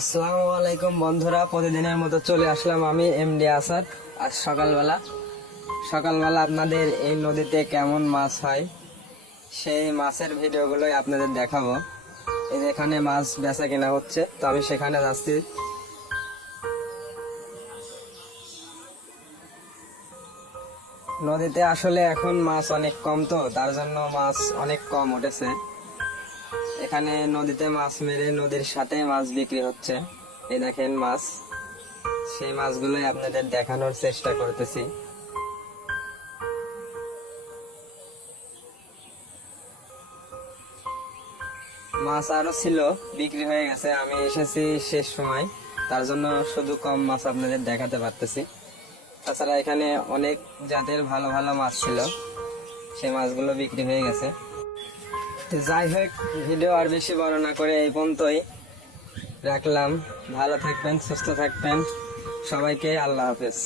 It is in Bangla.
আসসালামু আলাইকুম বন্ধুরা, প্রতিদিনের মতো চলে আসলাম আমি এমডি আসাদ। আজ সকালবেলা আপনাদের এই নদীতে কেমন মাছ হয় সেই মাছের ভিডিওগুলোই আপনাদের দেখাবো। এই যে এখানে মাছ বেচা কেনা হচ্ছে, তো আমি সেখানে যাচ্ছি। নদীতে আসলে এখন মাছ অনেক কম, তো তার জন্য মাছ অনেক কম উঠেছে। এখানে নদীতে মাছ মেরে নদীর সাথে মাছ বিক্রি হচ্ছে। এই দেখেন মাছ, সেই মাছগুলোই আপনাদের দেখানোর চেষ্টা করতেছি। মাছ আরো ছিল, বিক্রি হয়ে গেছে। আমি এসেছি শেষ সময়, তার জন্য শুধু কম মাছ আপনাদের দেখাতে পারতেছি। তাছাড়া এখানে অনেক জাতের ভালো ভালো মাছ ছিল, সেই মাছগুলো বিক্রি হয়ে গেছে। তো যাই হোক, ভিডিও আর বেশি বড় না করে এই পর্যন্তই রাখলাম। ভালো থাকবেন, সুস্থ থাকবেন, সবাইকে আল্লাহ হাফেজ।